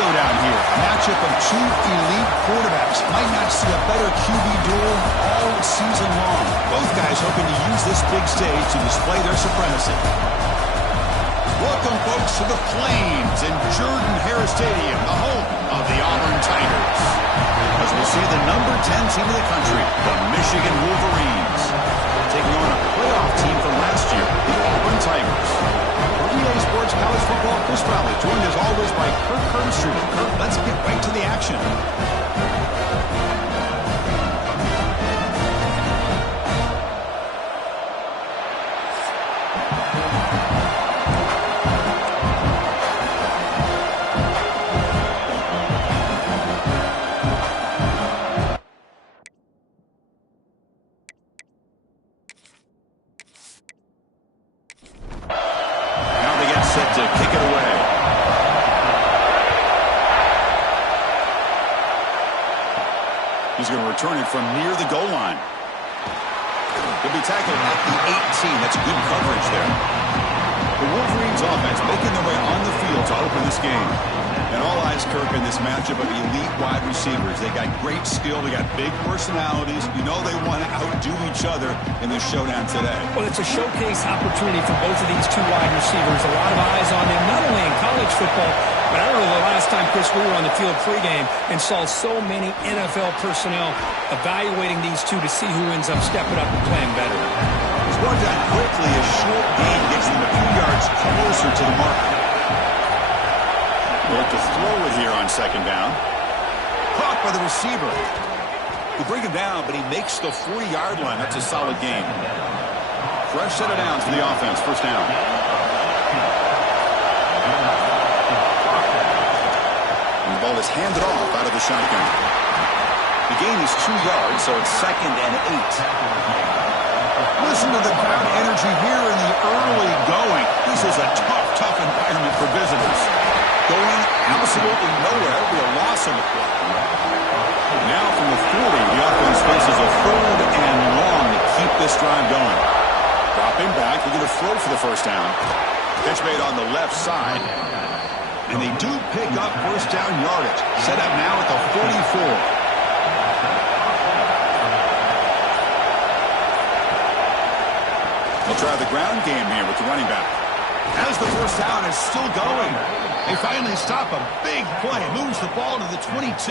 showdown here. A matchup of two elite quarterbacks. Might not see a better QB duel all season long. Both guys hoping to use this big stage to display their supremacy. Welcome, folks, to the Flames in Jordan-Hare Stadium, the home of the Auburn Tigers. As we'll see the number 10 team in the country, the Michigan Wolverines, taking on a playoff team from last year, the Auburn Tigers. For EA Sports College Football, Chris Bradley, joined as always by Kirk Herbstreit. Kirk, let's get right to the action. Set to kick it away. He's going to return it from near the goal line. He'll be tackled at the 18. That's good coverage there. The Wolverines offense making their way on the field to open this game. And all eyes, Kirk, in this matchup of elite wide receivers. They got great skill. They got big personalities. You know they want to outdo each other in this showdown today. Well, it's a showcase opportunity for both of these two wide receivers. A lot of eyes on them, not only in college football, but I remember the last time, Chris, we were on the field pregame and saw so many NFL personnel evaluating these two to see who ends up stepping up and playing better. It's one down quickly. A short gain gets them a few yards closer to the mark. Look to throw it here on second down. Caught by the receiver. He'll bring him down, but he makes the 40-yard line. That's a solid gain. Fresh set of downs for the offense. First down. And the ball is handed off out of the shotgun. The gain is 2 yards, so it's 2nd and 8. Listen to the crowd energy here in the early going. This is a tough environment for visitors. Going absolutely nowhere. It'll be a loss on the play. Now from the 40, the offense faces a 3rd and long to keep this drive going. Dropping back, they're going to throw for the first down. Catch made on the left side. And they do pick up first down yardage. Set up now at the 44. They'll try the ground game here with the running back. As the first down is still going, they finally stop a big play. Moves the ball to the 22.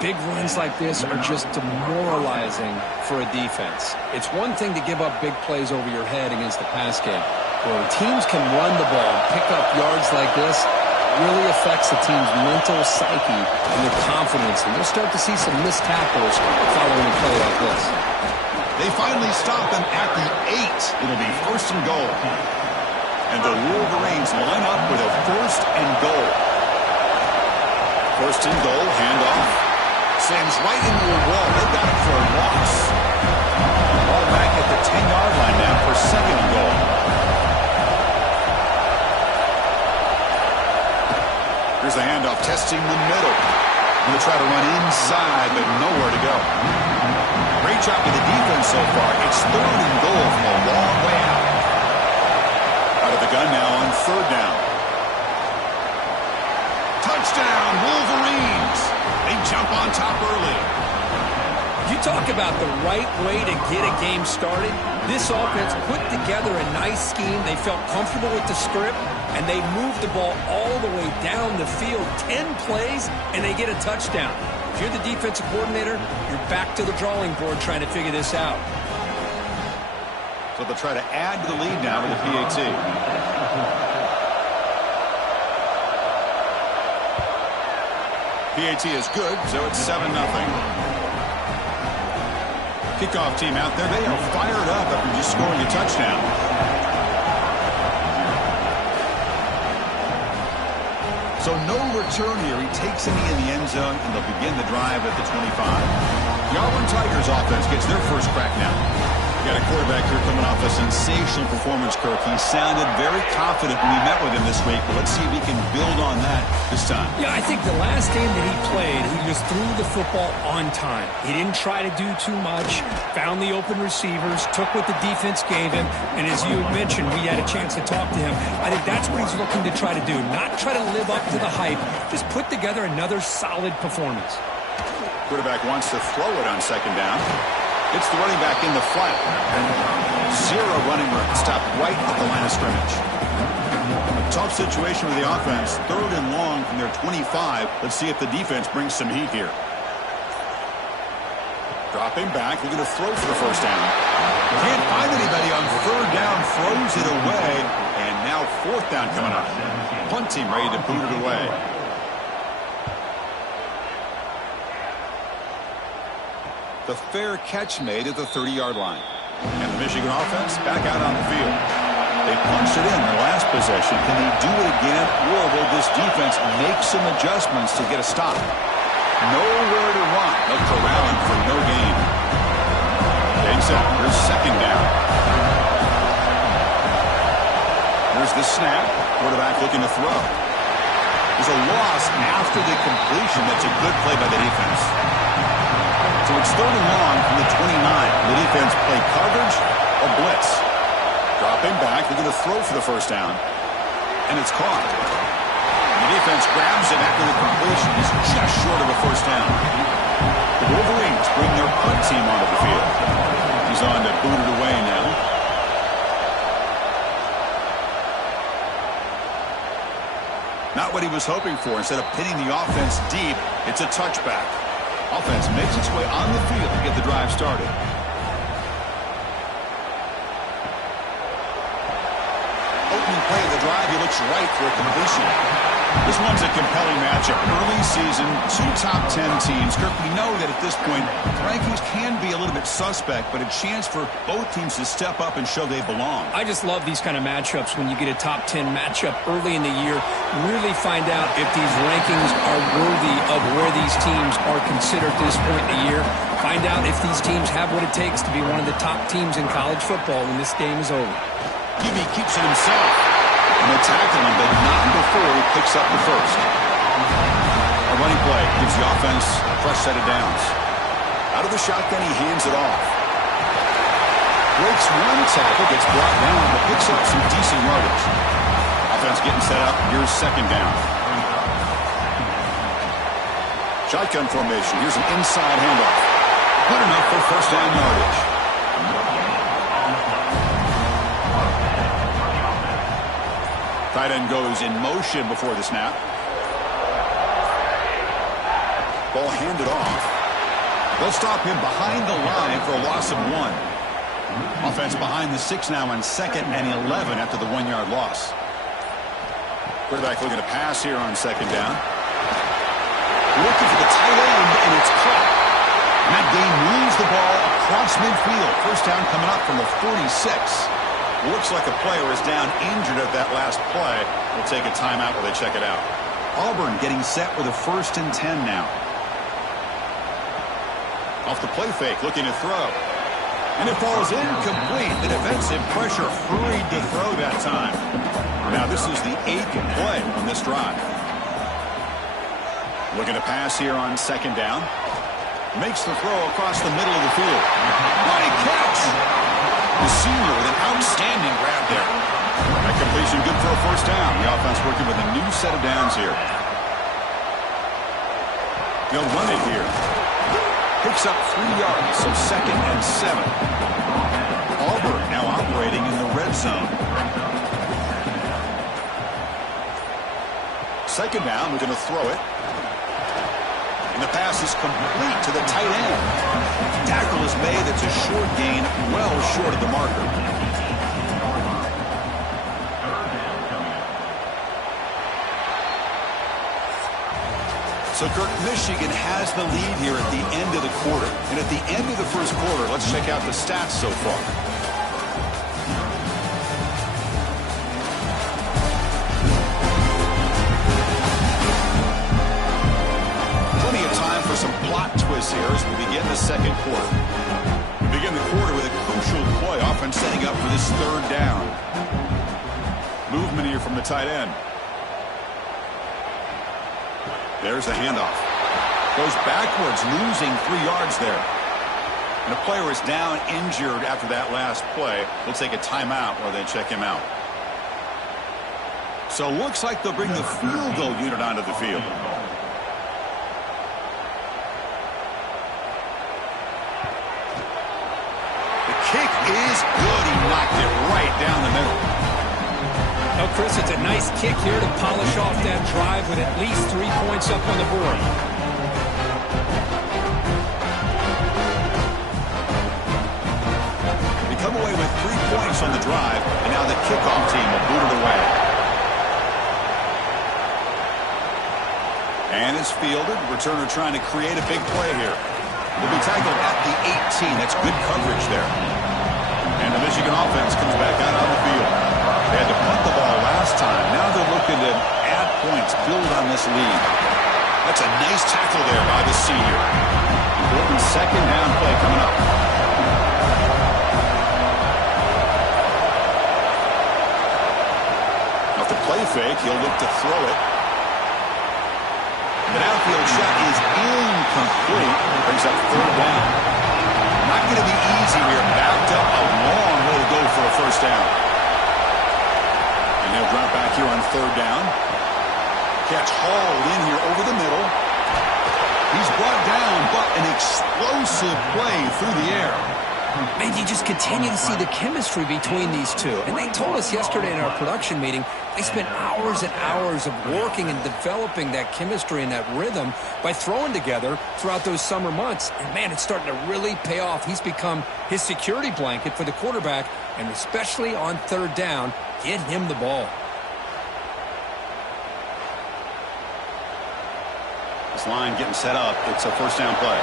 Big runs like this are just demoralizing for a defense. It's one thing to give up big plays over your head against the pass game. When teams can run the ball and pick up yards like this, it really affects the team's mental psyche and their confidence. And you'll start to see some missed tackles following a play like this. They finally stop them at the 8. It'll be 1st and goal. And the Wolverines line up with a 1st and goal. 1st and goal, handoff. Sends right into a wall. They got it for a loss. Ball back at the 10-yard line now for 2nd and goal. Here's the handoff, testing the middle. Going to try to run inside, but nowhere to go. Great job with the defense so far. It's 3rd and goal from a long way out. Out of the gun now on 3rd down. Touchdown, Wolverines. They jump on top early. You talk about the right way to get a game started. This offense put together a nice scheme. They felt comfortable with the script, and they moved the ball all the way down the field. 10 plays, and they get a touchdown. If you're the defensive coordinator, you're back to the drawing board trying to figure this out. So they'll try to add to the lead now with the PAT. PAT is good, so it's 7-0. Kickoff team out there, they are fired up after just scoring a touchdown. So no return here. He takes any in the end zone, and they'll begin the drive at the 25. The Auburn Tigers offense gets their first crack now. Got a quarterback here coming off a sensational performance, Kirk. He sounded very confident when we met with him this week, but let's see if he can build on that this time. Yeah, I think the last game that he played, he just threw the football on time. He didn't try to do too much, found the open receivers, took what the defense gave him, and as you mentioned, we had a chance to talk to him. I think that's what he's looking to try to do, not try to live up to the hype, just put together another solid performance. Quarterback wants to throw it on second down. It's the running back in the flat. Zero running room. Stopped right at the line of scrimmage. A tough situation with the offense. 3rd and long from their 25. Let's see if the defense brings some heat here. Dropping back. Looking to throw for the first down. Can't find anybody on 3rd down. Throws it away. And now 4th down coming up. Punt team ready to boot it away. The fair catch made at the 30-yard line. And the Michigan offense back out on the field. They punched it in their last possession. Can they do it again, or will this defense make some adjustments to get a stop? Nowhere to run. They'll corral him for no gain. Takes up. Here's second down. Here's the snap. Quarterback looking to throw. There's a loss after the completion. That's a good play by the defense. So it's 3rd and long from the 29. The defense play coverage or blitz. Dropping back. They're going to throw for the first down. And it's caught. The defense grabs it after the completion. He's just short of a first down. The Wolverines bring their punt team onto the field. He's on to boot it away now. Not what he was hoping for. Instead of pinning the offense deep, it's a touchback. Offense makes its way on the field to get the drive started. Opening play of the drive, he looks right for a completion. This one's a compelling matchup. Early season, 2 top 10 teams. Kirk, we know that at this point, rankings can be a little bit suspect, but a chance for both teams to step up and show they belong. I just love these kind of matchups when you get a top 10 matchup early in the year. Really find out if these rankings are worthy of where these teams are considered at this point in the year. Find out if these teams have what it takes to be one of the top teams in college football when this game is over. Gibby keeps it himself. And they tackle him, but not before he picks up the first. A running play gives the offense a fresh set of downs. Out of the shotgun, he hands it off. Breaks one tackle, gets brought down, but picks up some decent yardage. Offense getting set up. Here's second down. Shotgun formation. Here's an inside handoff. Good enough for first down yardage. Tight end goes in motion before the snap. Ball handed off. They'll stop him behind the line for a loss of 1. Offense behind the 6 now on 2nd and 11 after the 1-yard loss. Quarterback looking to pass here on second down. Looking for the tight end, and it's caught. Matt Gay moves the ball across midfield. First down coming up from the 46. Looks like a player is down injured at that last play. We'll take a timeout while they check it out. Auburn getting set with a 1st and 10 now. Off the play fake, looking to throw. And it falls incomplete. The defensive pressure hurried to throw that time. Now this is the 8th play on this drive. Looking to pass here on second down. Makes the throw across the middle of the field. What a catch! The senior with an outstanding grab there. That completion good for a first down. The offense working with a new set of downs here. They'll run it here. Picks up 3 yards, so 2nd and 7. Auburn now operating in the red zone. Second down, we're going to throw it. And the pass is complete to the tight end. Tackle is made. It's a short gain, well short of the marker. So, Kirk, Michigan has the lead here at the end of the quarter. And at the end of the first quarter, let's check out the stats so far. Plenty of time for some plot twists here as we begin the second quarter. We begin the quarter with a crucial offense setting up for this third down. Movement here from the tight end. There's the handoff. Goes backwards, losing 3 yards there. And a player is down injured after that last play. We'll take a timeout while they check him out. So looks like they'll bring the field goal unit onto the field. The kick is good. He knocked it right down the middle. Oh, Chris, it's a nice kick here to polish off that drive with at least 3 points up on the board. They come away with 3 points on the drive, and now the kickoff team will boot it away. And it's fielded. Returner trying to create a big play here. Will be tackled at the 18. That's good coverage there. And the Michigan offense comes back out on the field. They had to punt the ball last time. Now they're looking to add points, build on this lead. That's a nice tackle there by the senior. Important second down play coming up. Off the play fake, he'll look to throw it. The downfield shot is incomplete. Brings up third down. Not going to be easy here. Backed up a long way to go for a first down. And they'll drop back here on third down. Catch hauled in here over the middle. He's brought down, but an explosive play through the air. Man, you just continue to see the chemistry between these two. And they told us yesterday in our production meeting, they spent hours and hours of working and developing that chemistry and that rhythm by throwing together throughout those summer months. And, man, it's starting to really pay off. He's become his security blanket for the quarterback, and especially on third down, get him the ball. This line getting set up. It's a first down play.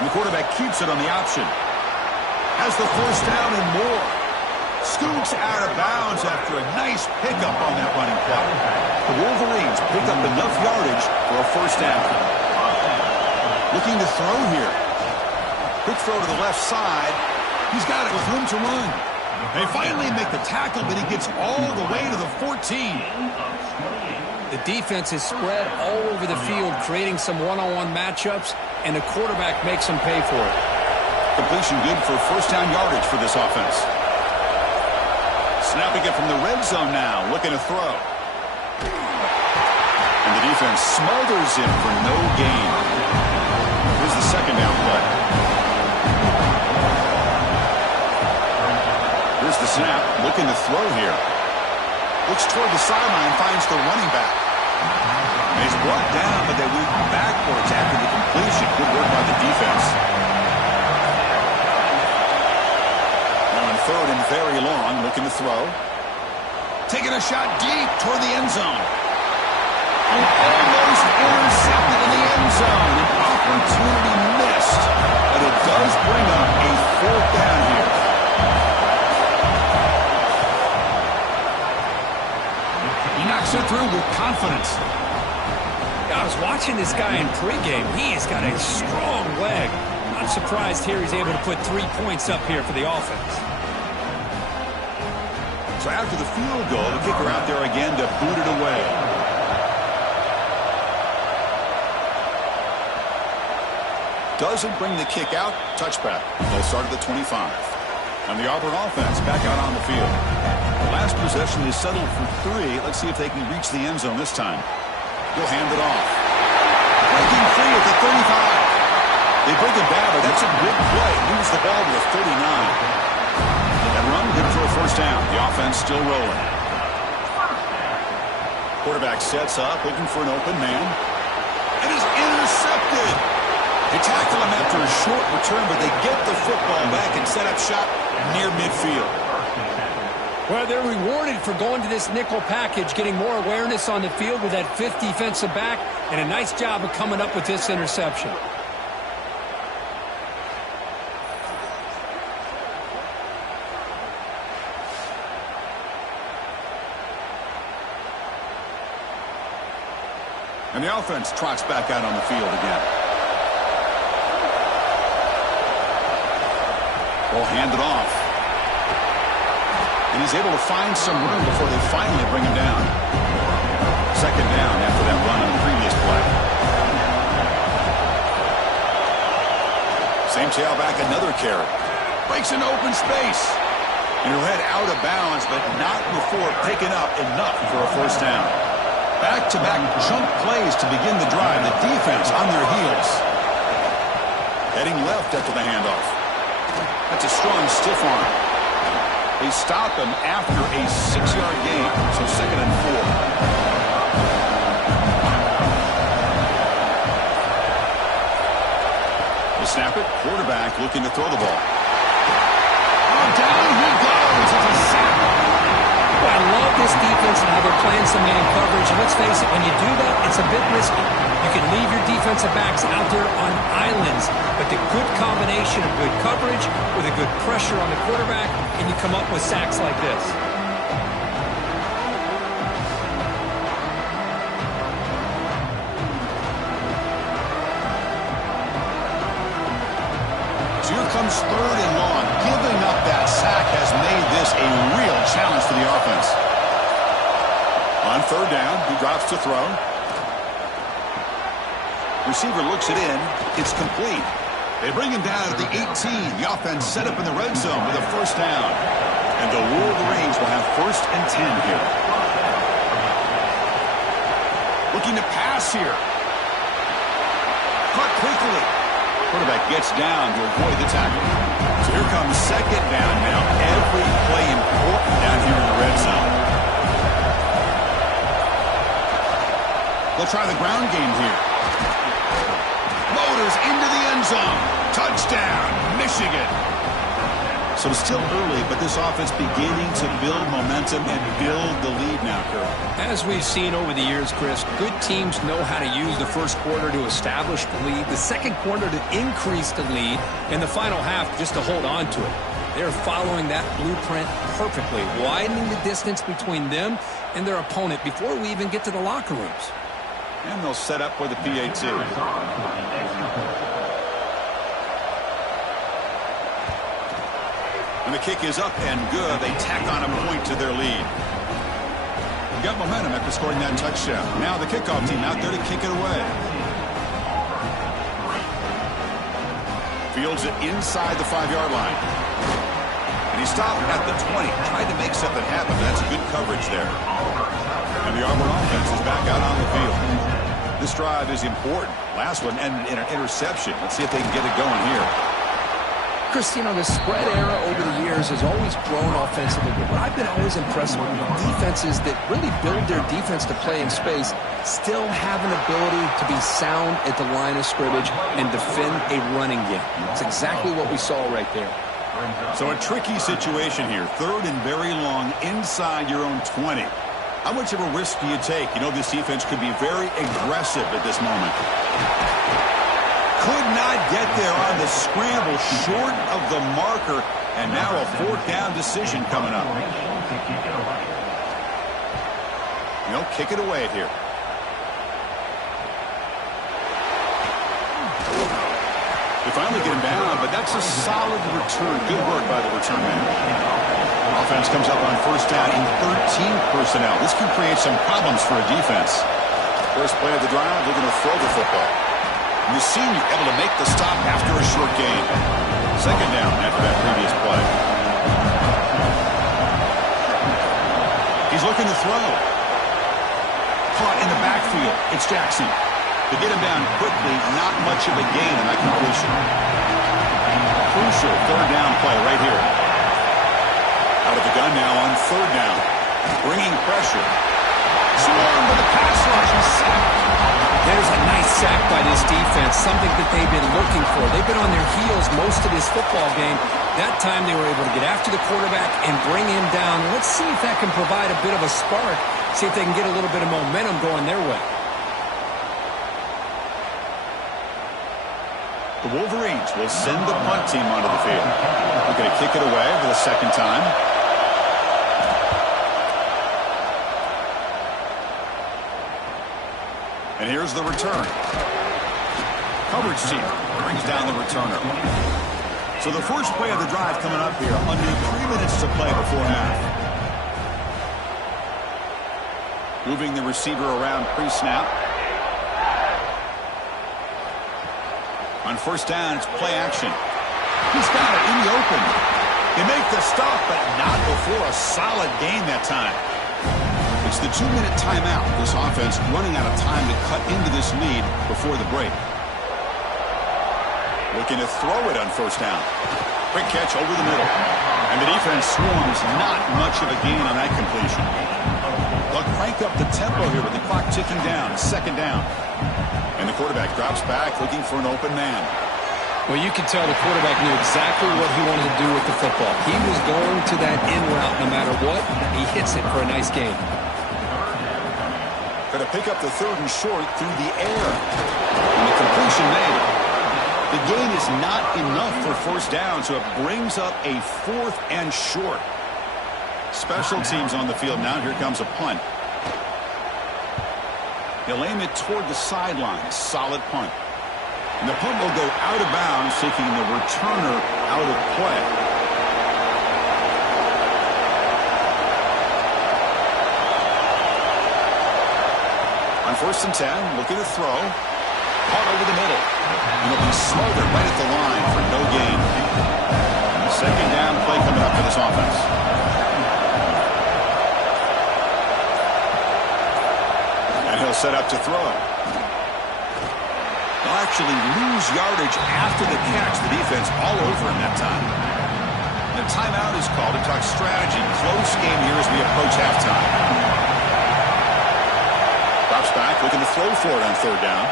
And the quarterback keeps it on the option. Has the first down and more. Scoots out of bounds after a nice pickup on that running play. The Wolverines pick up enough yardage for a first down. Looking to throw here. Quick throw to the left side. He's got it with room to run. They finally make the tackle, but he gets all the way to the 14. The defense is spread all over the field, creating some one-on-one matchups, and the quarterback makes them pay for it. Completion good for first down yardage for this offense. Snapping it from the red zone now, looking to throw. And the defense smothers him for no gain. Here's the second down play. Here's the snap, looking to throw here. Looks toward the sideline, finds the running back. And he's brought down, but they move backwards after the completion. Good work by the defense. Now on third and very long, looking to throw. Taking a shot deep toward the end zone. And almost intercepted in the end zone. An opportunity missed, but it does bring up a fourth down here. He knocks it through with confidence. I was watching this guy in pregame. He has got a strong leg. Not surprised here he's able to put 3 points up here for the offense. So after the field goal, the kicker out there again to boot it away. Doesn't bring the kick out. Touchback. They'll start at the 25. And the Auburn offense back out on the field. The last possession is settled for 3. Let's see if they can reach the end zone this time. He'll hand it off. Breaking free at the 35. They break it down, but that's a good play. Moves the ball to the 39. That run good for a first down. The offense still rolling. Quarterback sets up, looking for an open man. And is intercepted. They tackle him after a short return, but they get the football back and set up shop near midfield. Well, they're rewarded for going to this nickel package, getting more awareness on the field with that fifth defensive back, and a nice job of coming up with this interception. And the offense trots back out on the field again. Ball handed off. And he's able to find some room before they finally bring him down. Second down after that run on the previous play. Same tailback, another carry. Breaks an open space. And he'll head out of bounds, but not before picking up enough for a first down. Back-to-back chunk plays to begin the drive. The defense on their heels. Heading left after the handoff. That's a strong stiff arm. They stop him after a 6-yard gain, so 2nd and 4. They snap it. Quarterback looking to throw the ball. Oh, down he goes. It's a sack. Well, I love this defense and how they're playing some man coverage. And let's face it, when you do that, it's a bit risky. You can leave your defensive backs out there on islands, but the good combination of good coverage with a good pressure on the quarterback, and you come up with sacks like this. So here comes 3rd and long. Giving up that sack has made this a real challenge for the offense. On 3rd down, he drops to throw. Receiver looks it in. It's complete. They bring him down at the 18. The offense set up in the red zone with a first down. And the Wolverines will have 1st and 10 here. Looking to pass here. Caught quickly. Quarterback gets down to avoid the tackle. So here comes 2nd down now. Every play important down here in the red zone. They'll try the ground game here. Motors into the end zone. Touchdown, Michigan. So it's still early, but this offense beginning to build momentum and build the lead now, Kurt. As we've seen over the years, Chris, good teams know how to use the first quarter to establish the lead, the second quarter to increase the lead, and the final half just to hold on to it. They're following that blueprint perfectly, widening the distance between them and their opponent before we even get to the locker rooms. And they'll set up for the PAT. And the kick is up and good. They tack on a point to their lead. Got momentum after scoring that touchdown. Now the kickoff team out there to kick it away. Fields it inside the 5-yard line. And he stopped at the 20. Tried to make something happen, but that's good coverage there. And the Auburn offense is back out on the field. This drive is important. Last one ended in an interception. Let's see if they can get it going here. Chris, you know, the spread era over the years has always grown offensively, but what I've been always impressed with defenses that really build their defense to play in space still have an ability to be sound at the line of scrimmage and defend a running game. It's exactly what we saw right there. So a tricky situation here. 3rd and very long inside your own 20. How much of a risk do you take? You know, this defense could be very aggressive at this moment. Could not get there on the scramble, short of the marker, and now a 4th down decision coming up. You know, kick it away here. They finally get him down, but that's a solid return. Good work by the return man. Offense comes up on 1st down in 13 personnel. This can create some problems for a defense. First play of the drive, looking to throw the football. And the senior able to make the stop after a short gain. 2nd down after that previous play. He's looking to throw. Caught in the backfield. It's Jackson. To get him down quickly, not much of a gain in that completion. Crucial 3rd down play right here. Out of the gun now on 3rd down. Bringing pressure. Swarmed with the pass rush and sacked. There's a nice sack by this defense, something that they've been looking for. They've been on their heels most of this football game. That time they were able to get after the quarterback and bring him down. Let's see if that can provide a bit of a spark, see if they can get a little bit of momentum going their way. The Wolverines will send the punt team onto the field. They're going to kick it away for the 2nd time. And here's the return. Coverage team brings down the returner. So the first play of the drive coming up here. Under 3 minutes to play before half. Moving the receiver around pre-snap. On first down, it's play action. He's got it in the open. They make the stop, but not before a solid gain that time. It's the 2-minute timeout. This offense running out of time to cut into this lead before the break. Looking to throw it on first down. Quick catch over the middle. And the defense swarms. Not much of a gain on that completion. They'll crank up the tempo here with the clock ticking down. Second down. And the quarterback drops back looking for an open man. Well, you can tell the quarterback knew exactly what he wanted to do with the football. He was going to that in route no matter what. He hits it for a nice gain. Going to pick up the third and short through the air. And the completion made. The gain is not enough for first down, so it brings up a 4th and short. Special teams on the field now. Here comes a punt. He'll aim it toward the sideline. Solid punt. And the punt will go out of bounds, taking the returner out of play. On first and 10, looking to throw. Caught over the middle. And it'll be smothered right at the line for no gain. Second down play coming up for this offense. And he'll set up to throw. They'll actually lose yardage after the catch. The defense all over him that time. And a timeout is called to talk strategy. Close game here as we approach halftime. Drops back, looking to throw for it on third down.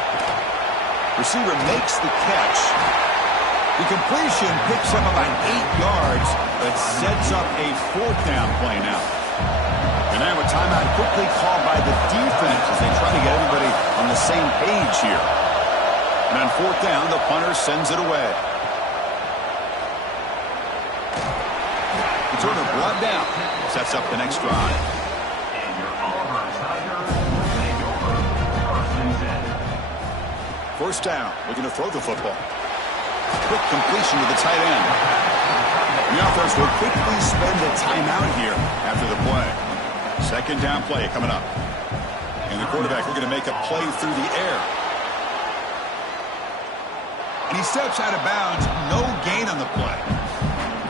Receiver makes the catch. The completion picks up about 8 yards, but sets up a 4th down play now. And now a timeout quickly called by the defense as they try to get everybody on the same page here. And on 4th down, the punter sends it away. Returner brought down. Sets up the next drive. First down, looking to throw the football. Quick completion to the tight end. The offense will quickly spend a timeout here after the play. Second down play coming up. And the quarterback looking to make a play through the air. And he steps out of bounds. No gain on the play.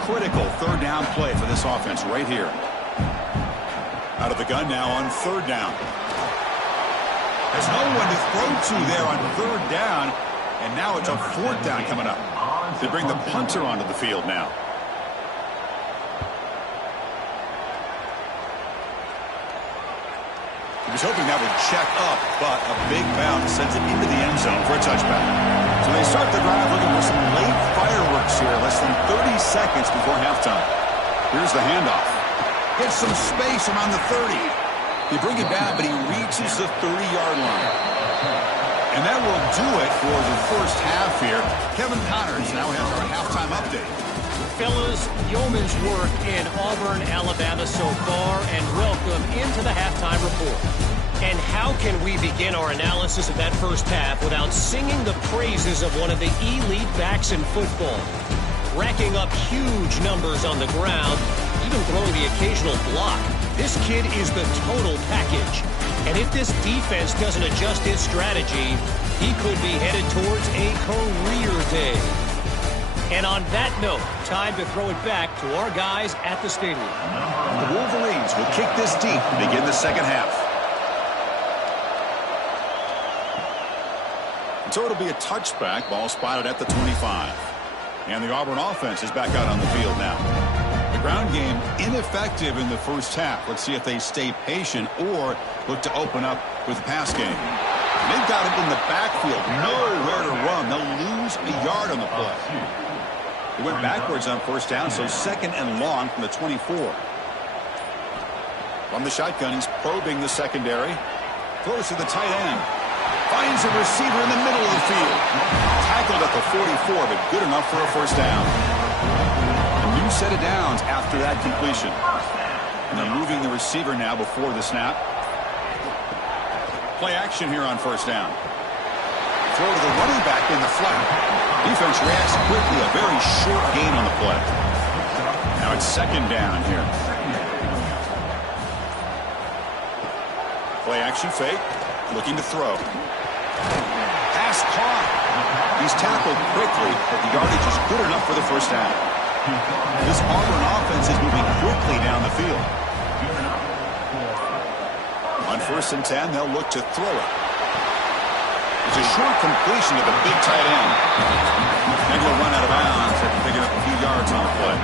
Critical third down play for this offense right here. Out of the gun now on third down. There's no one to throw to there on third down. And now it's a 4th down coming up. They bring the punter onto the field now. He was hoping that would check up, but a big bounce sends it into the end zone for a touchback. So they start the drive looking for some late fireworks here, less than 30 seconds before halftime. Here's the handoff. Gets some space around the 30. They bring it down, but he reaches the 30-yard line. And that will do it for the first half here. Kevin Connors now has our halftime update. Fellas, yeoman's work in Auburn, Alabama so far, and welcome into the halftime report. And how can we begin our analysis of that first half without singing the praises of one of the elite backs in football? Racking up huge numbers on the ground, even throwing the occasional block. This kid is the total package. And if this defense doesn't adjust its strategy, he could be headed towards a career day. And on that note, time to throw it back to our guys at the stadium. The Wolverines will kick this deep to begin the second half. So it'll be a touchback. Ball spotted at the 25. And the Auburn offense is back out on the field now. The ground game ineffective in the first half. Let's see if they stay patient or look to open up with the pass game. They've got it in the backfield. Nowhere to run. They'll lose a yard on the play. They went backwards on first down, so second and long from the 24. From the shotgun, he's probing the secondary. Throws to the tight end. Finds a receiver in the middle of the field. Tackled at the 44, but good enough for a first down. A new set of downs after that completion. And they're moving the receiver now before the snap. Play action here on first down. Throw to the running back in the flat. Defense reacts quickly. A very short gain on the play. Now it's second down here. Play action fake. Looking to throw. Pass caught. He's tackled quickly, but the yardage is good enough for the first down. This Auburn offense is moving quickly down the field. On 1st and 10, they'll look to throw it. It's a short completion to the big tight end. And he'll run out of bounds after picking up a few yards on the play.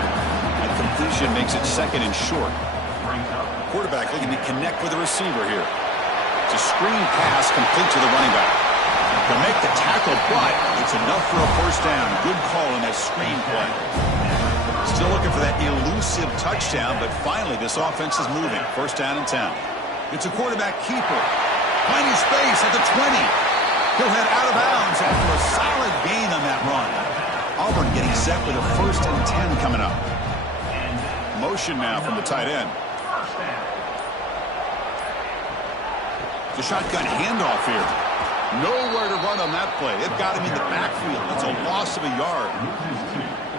That completion makes it second and short. Quarterback looking to connect with the receiver here. It's a screen pass complete to the running back. They'll make the tackle, but it's enough for a first down. Good call in that screen play. Still looking for that elusive touchdown, but finally this offense is moving. First down and 10. It's a quarterback keeper. Plenty of space at the 20. He'll head out of bounds after a solid gain on that run. Auburn getting set with a 1st and 10 coming up. Motion now from the tight end. The shotgun handoff here. Nowhere to run on that play. They've got him in the backfield. It's a loss of a yard.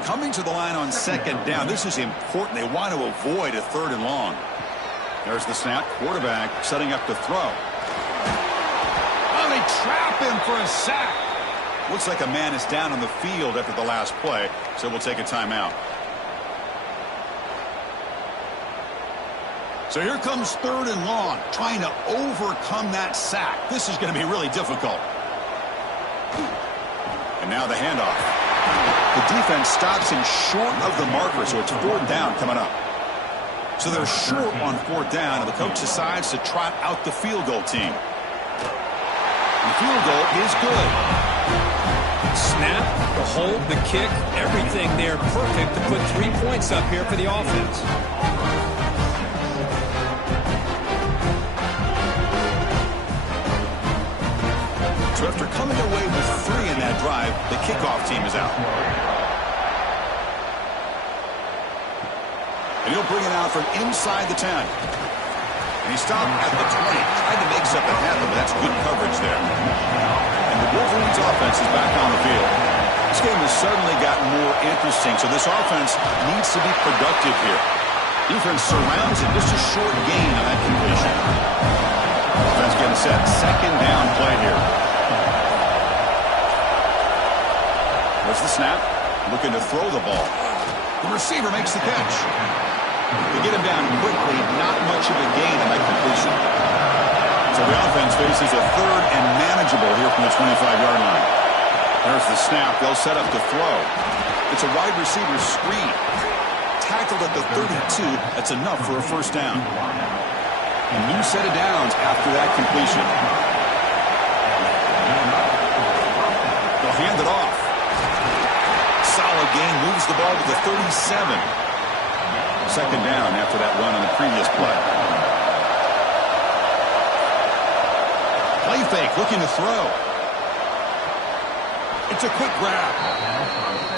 Coming to the line on 2nd down. This is important. They want to avoid a 3rd and long. There's the snap. Quarterback setting up to throw. Oh, they trap him for a sack. Looks like a man is down on the field after the last play, so we'll take a timeout. So here comes 3rd and long, trying to overcome that sack. This is going to be really difficult. And now the handoff. The defense stops him short of the marker, so it's 4th down coming up. So they're short on 4th down, and the coach decides to trot out the field goal team. And the field goal is good. Snap, the hold, the kick, everything there perfect to put 3 points up here for the offense. So after coming away with 3 in that drive, the kickoff team is out. And he'll bring it out from inside the 10. And he stopped at the 20. Tried to make something happen, but that's good coverage there. And the Wolverines offense is back on the field. This game has suddenly gotten more interesting, so this offense needs to be productive here. Defense surrounds it. Just a short gain on that completion. Offense getting set. 2nd down play here. There's the snap. Looking to throw the ball. The receiver makes the catch. They get him down quickly. Not much of a gain on that completion. So the offense faces a 3rd and manageable here from the 25-yard line. There's the snap. They'll set up to throw. It's a wide receiver screen. Tackled at the 32. That's enough for a first down. A new set of downs after that completion. They'll hand it off. Solid gain, moves the ball to the 37. 2nd down after that run on the previous play. Play fake, looking to throw. It's a quick grab.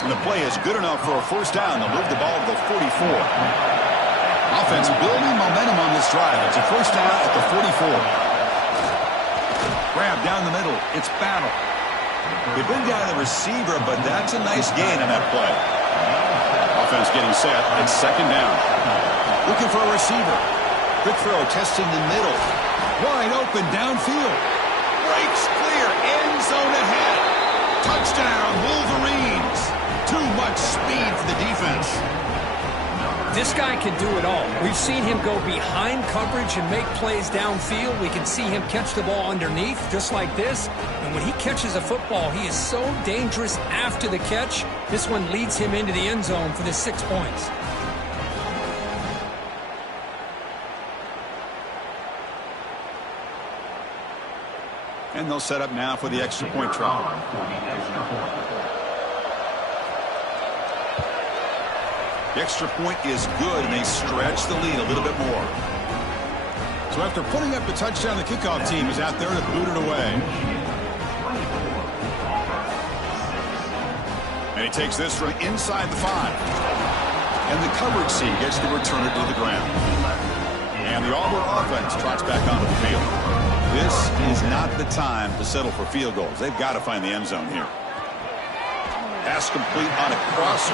And the play is good enough for a first down. They'll move the ball to the 44. Offense building momentum on this drive. It's a first down at the 44. Grab down the middle. It's Battle. They bring down the receiver, but that's a nice gain on that play. Offense getting set. It's 2nd down. Looking for a receiver. Quick throw, testing the middle. Wide open downfield. Breaks clear. End zone ahead. Touchdown, Wolverines. Too much speed for the defense. This guy can do it all. We've seen him go behind coverage and make plays downfield. We can see him catch the ball underneath, just like this. And when he catches a football, he is so dangerous after the catch. This one leads him into the end zone for the 6 points. And they'll set up now for the extra point try. The extra point is good, and they stretch the lead a little bit more. So after putting up the touchdown, the kickoff team is out there to boot it away. And he takes this from inside the 5. And the coverage C gets to return it to the ground. And the Auburn offense trots back onto the field. This is not the time to settle for field goals. They've got to find the end zone here. Pass complete on a crosser.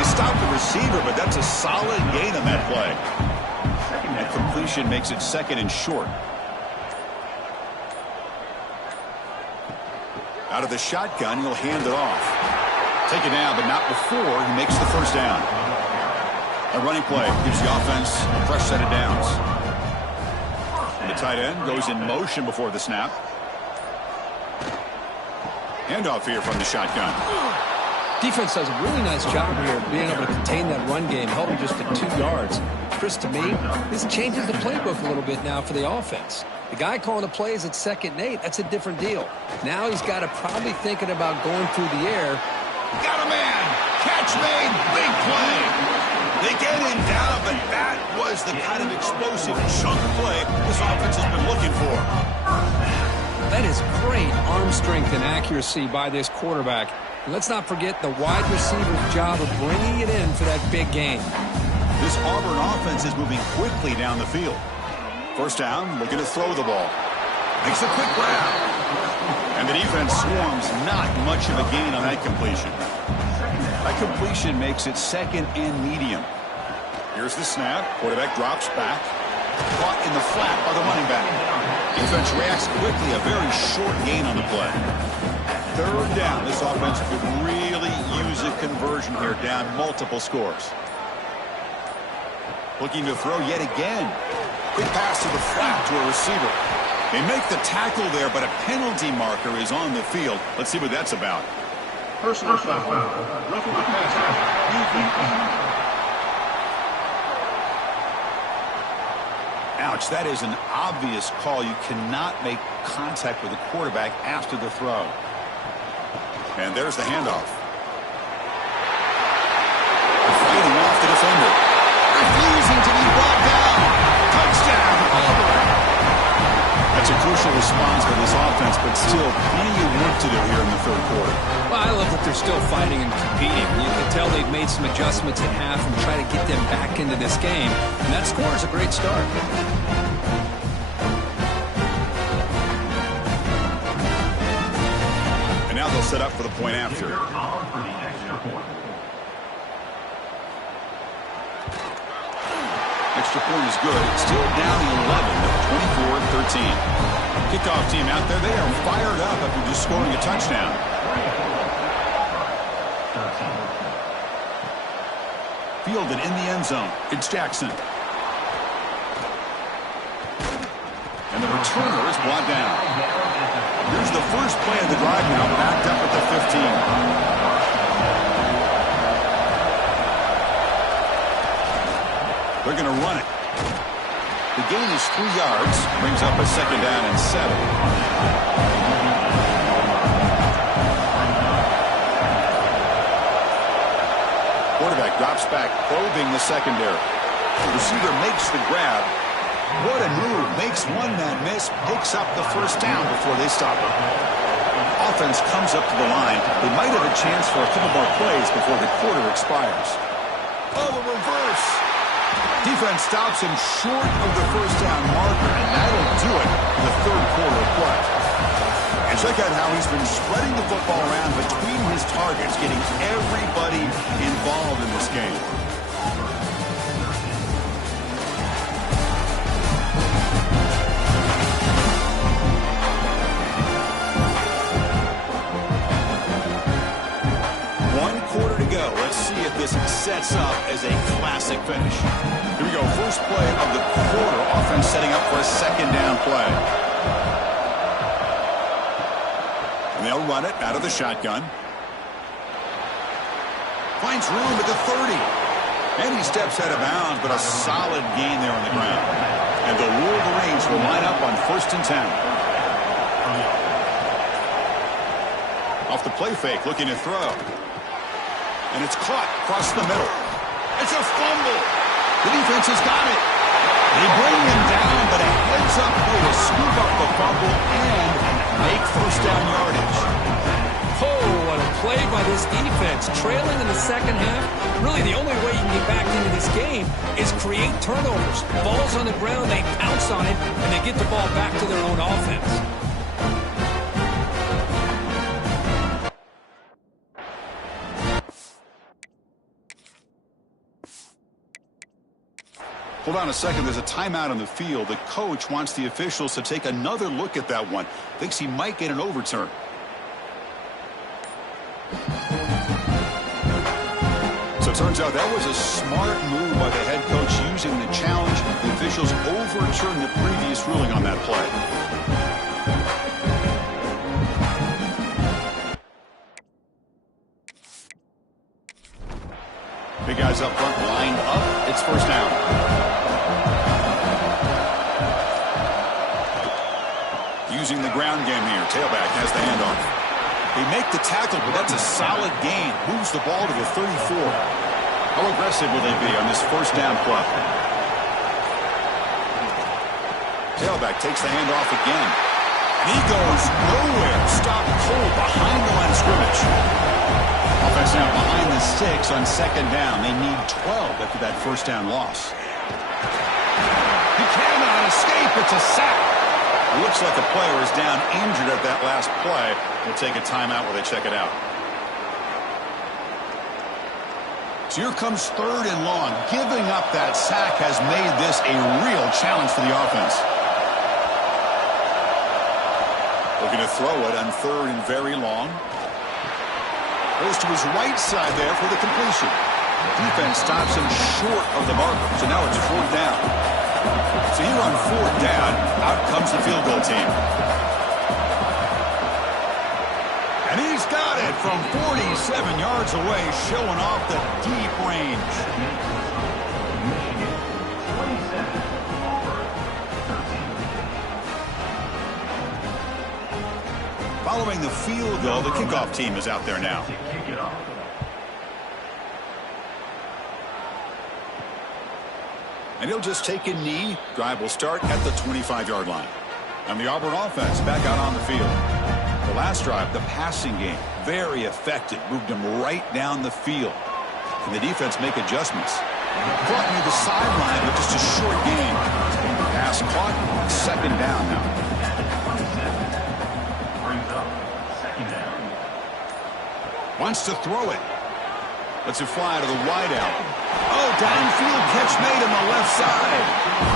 They stopped the receiver, but that's a solid gain on that play. And completion makes it 2nd and short. Out of the shotgun, he'll hand it off. Take it down, but not before he makes the first down. A running play gives the offense a fresh set of downs. And the tight end goes in motion before the snap. Handoff here from the shotgun. Defense does a really nice job here of being able to contain that run game, held him just to 2 yards. Chris, to me, this changes the playbook a little bit now for the offense. The guy calling the plays at 2nd and 8, that's a different deal. Now he's got to probably thinking about going through the air. Got a man. Catch made. Big play. They get him down, but that was the kind of explosive chunk play this offense has been looking for. That is great arm strength and accuracy by this quarterback. And let's not forget the wide receiver's job of bringing it in for that big game. This Auburn offense is moving quickly down the field. First down, looking to throw the ball. Makes a quick grab. And the defense swarms, not much of a gain on that completion. That completion makes it 2nd and medium. Here's the snap. Quarterback drops back. Caught in the flat by the running back. Defense reacts quickly. A very short gain on the play. 3rd down. This offense could really use a conversion here, down multiple scores. Looking to throw yet again. Quick pass to the flat to a receiver. They make the tackle there, but a penalty marker is on the field. Let's see what that's about. Personal foul. Roughing the passer. Ouch, that is an obvious call. You cannot make contact with the quarterback after the throw. And there's the handoff. Fighting off the defender. Refusing to be brought down. Touchdown, Auburn. That's a crucial response for this offense, but still plenty of work to do here in the 3rd quarter. Well, I love that they're still fighting and competing. You can tell they've made some adjustments at half and try to get them back into this game. And that score is a great start. And now they'll set up for the point after. Extra point is good. It's still down 11, 24-13. Kickoff team out there. They are fired up after just scoring a touchdown. Fielded in the end zone. It's Jackson. And the returner is brought down. Here's the first play of the drive now, backed up at the 15. They're going to run it. The gain is 3 yards. Brings up a 2nd down and 7. Quarterback drops back, probing the secondary. The receiver makes the grab. What a move. Makes one man miss. Picks up the first down before they stop it. Offense comes up to the line. They might have a chance for a couple more plays before the quarter expires. Oh, the reverse. Defense stops him short of the first down marker, and that'll do it in the 3rd quarter of play. And check out how he's been spreading the football around between his targets, getting everybody involved in this game. Let's see if this sets up as a classic finish. Here we go. First play of the quarter. Offense setting up for a 2nd down play. And they'll run it out of the shotgun. Finds room at the 30. And he steps out of bounds, but a solid gain there on the ground. And the Wolverines will line up on 1st and 10. Off the play fake, looking to throw. And it's caught across the middle. It's a fumble. The defense has got it. They bring him down, but a heads-up play to scoop up the fumble and make first down yardage. Oh, what a play by this defense. Trailing in the 2nd half. Really, the only way you can get back into this game is create turnovers. Ball's on the ground, they pounce on it, and they get the ball back to their own offense. Hold on a second. There's a timeout on the field. The coach wants the officials to take another look at that one. Thinks he might get an overturn. So it turns out that was a smart move by the head coach using the challenge. The officials overturned the previous ruling on that play. Big guys up front lined up. It's first down. Using the ground game here. Tailback has the handoff. They make the tackle, but that's a solid gain. Moves the ball to the 34. How aggressive will they be on this first down play? Tailback takes the handoff again. And he goes nowhere. Stopped cold behind the line of scrimmage. Offense now behind the 6 on second down. They need 12 after that first down loss. He cannot escape. It's a sack. It looks like the player is down injured at that last play. We'll take a timeout while they check it out. So here comes third and long. Giving up that sack has made this a real challenge for the offense. Looking to throw it on third and very long. Goes to his right side there for the completion. Defense stops him short of the marker. So now it's fourth down. So here on fourth down, out comes the field goal team. And he's got it from 47 yards away, showing off the deep range. Following the field goal, the kickoff team is out there now. And he'll just take a knee. Drive will start at the 25-yard line. And the Auburn offense back out on the field. The last drive, the passing game, very effective. Moved them right down the field. Can the defense make adjustments? Caught near the sideline with just a short gain. Pass caught, second down now. Wants to throw it. Lets it fly to the wideout. Oh, downfield catch made on the left side.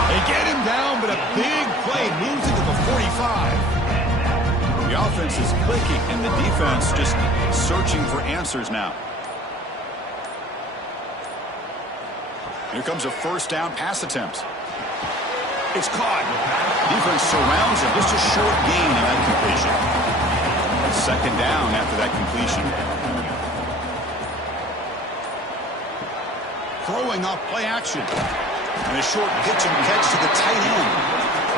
They get him down, but a big play moves into the 45. The offense is clicking, and the defense just searching for answers now. Here comes a first down pass attempt. It's caught. Defense surrounds him. Just a short gain in that completion. Second down after that completion. Throwing off play action. And a short pitch and catch to the tight end.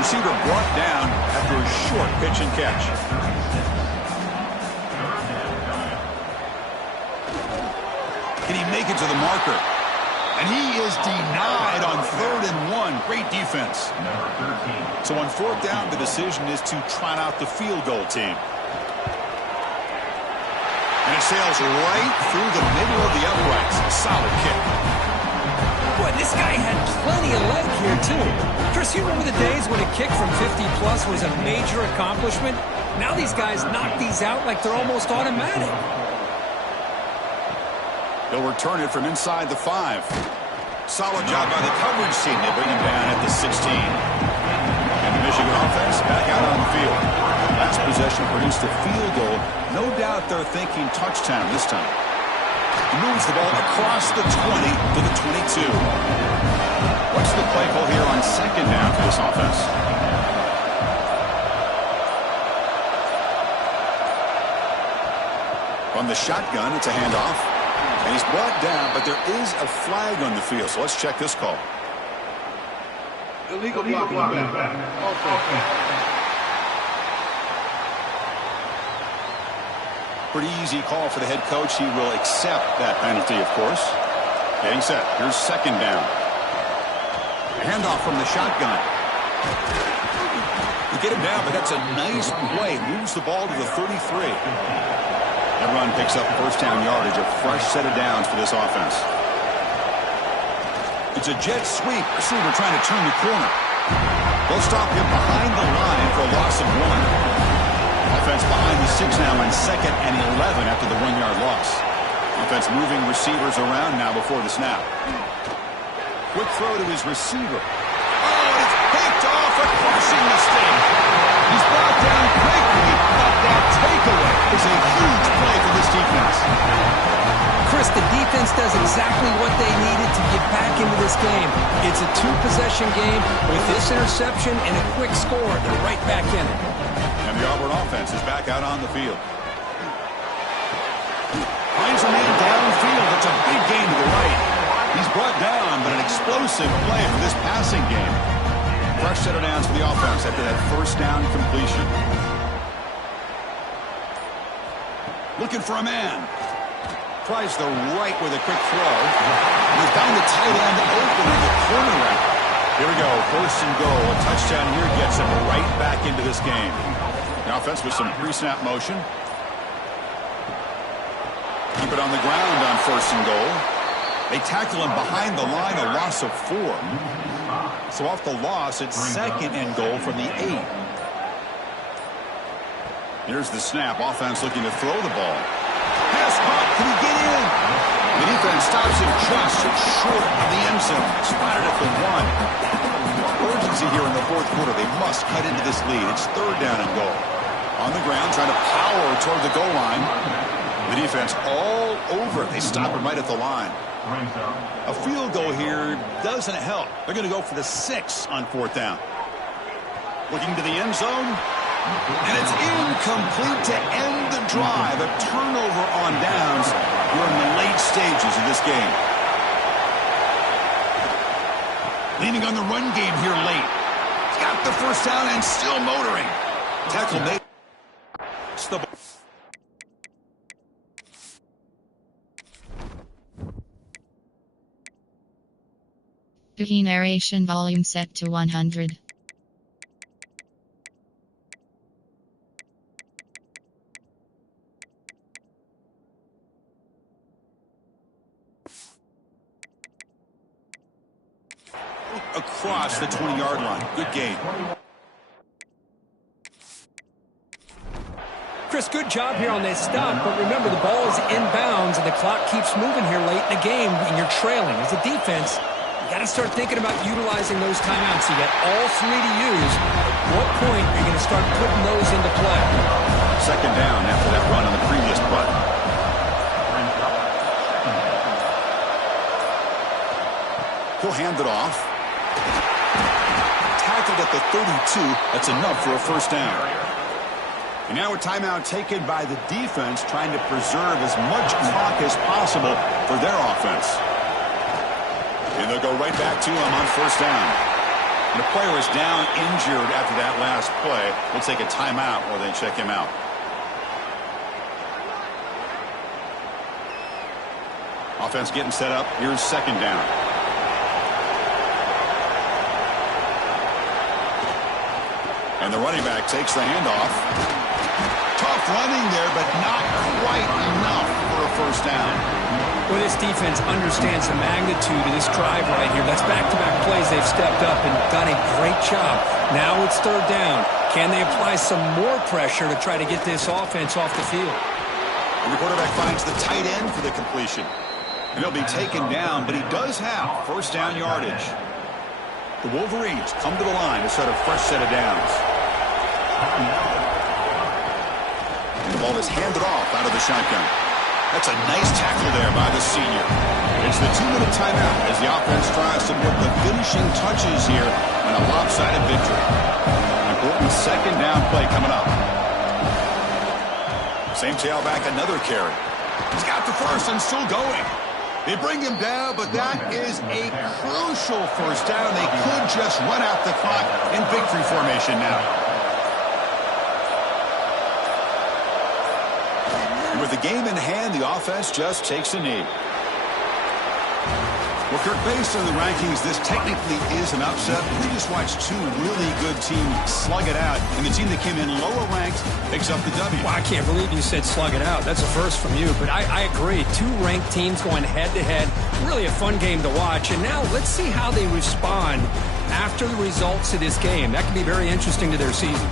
Receiver brought down after a short pitch and catch. Can he make it to the marker? And he is denied on 3rd and 1. Great defense. So on fourth down, the decision is to trot out the field goal team. And it sails right through the middle of the uprights. Solid kick. Boy, this guy had plenty of leg here, too. Chris, you remember the days when a kick from 50-plus was a major accomplishment? Now these guys knock these out like they're almost automatic. They'll return it from inside the 5. Solid job by the coverage team. They bring him down at the 16. And the Michigan offense back out on the field. Last possession produced a field goal. No doubt they're thinking touchdown this time. He moves the ball across the 20 to the 22. What's the play call here on second down for this offense? From the shotgun, it's a handoff. And he's brought down, but there is a flag on the field. So let's check this call. Illegal blocking back. Pretty easy call for the head coach. He will accept that penalty, of course. Getting set. Here's second down. A handoff from the shotgun. You get him down, but that's a nice play. Moves the ball to the 33. That run picks up first down yardage. A fresh set of downs for this offense. It's a jet sweep. Receiver trying to turn the corner. They'll stop him behind the line for a loss of 1. Offense behind the 6 now on 2nd and 11 after the 1-yard loss. Offense moving receivers around now before the snap. Quick throw to his receiver. Oh, and it's picked off. A crushing mistake. He's brought down quickly, but that takeaway is a huge play for this defense. Chris, the defense does exactly what they needed to get back into this game. It's a two-possession game. With this interception and a quick score, they're right back in it. And the Auburn offense is back out on the field. Finds a man downfield. It's a big gain to the right. He's brought down, but an explosive play for this passing game. Fresh set of downs for the offense after that first down completion. Looking for a man. Tries the right with a quick throw. He's found the tight end open in the corner route. Here we go, first and goal. A touchdown here gets him right back into this game. The offense with some pre-snap motion. Keep it on the ground on first and goal. They tackle him behind the line, a loss of 4. So off the loss, it's second and goal from the 8. Here's the snap. Offense looking to throw the ball. Pass caught. Can he get in? The defense stops him just short of the end zone. Spotted at the 1. Urgency here in the fourth quarter. They must cut into this lead. It's third down and goal. On the ground, trying to power toward the goal line. The defense all over it. They stop him right at the line. A field goal here doesn't help. They're going to go for the 6 on fourth down. Looking to the end zone. And it's incomplete to end the drive. A turnover on downs during the late stages of this game. Leaning on the run game here late. He's got the first down and still motoring. Tackle made. It's the Key narration volume set to 100. Across the 20-yard line. Good game. Chris, good job here on that stop, but remember the ball is inbounds and the clock keeps moving here late in the game and you're trailing. As a defense, you got to start thinking about utilizing those timeouts. You got all 3 to use. At what point are you going to start putting those into play? Second down after that run on the previous play. He'll hand it off. Tackled at the 32. That's enough for a first down. And now a timeout taken by the defense, trying to preserve as much clock as possible for their offense. And they'll go right back to him on first down. And the player is down injured after that last play. We'll take a timeout while they check him out. Offense getting set up. Here's second down. And the running back takes the handoff. Tough running there, but not quite enough for a first down. Well, this defense understands the magnitude of this drive right here. That's back-to-back plays. They've stepped up and done a great job. Now it's third down. Can they apply some more pressure to try to get this offense off the field? And the quarterback finds the tight end for the completion. And he'll be taken down, but he does have first down yardage. The Wolverines come to the line to set a fresh set of downs. And the ball is handed off out of the shotgun. That's a nice tackle there by the senior. It's the 2-minute timeout as the offense tries to put the finishing touches here in a lopsided victory. Important second down play coming up. Same tailback, another carry. He's got the first and still going. They bring him down, but that is a crucial first down. They could just run out the clock in victory formation now. And with the game in hand, the offense just takes a knee. Well, Kirk, based on the rankings, this technically is an upset. We just watched 2 really good teams slug it out, and the team that came in lower ranked picks up the W. Well, I can't believe you said slug it out. That's a first from you, but I agree. 2 ranked teams going head-to-head. Really a fun game to watch, and now let's see how they respond after the results of this game. That could be very interesting to their season.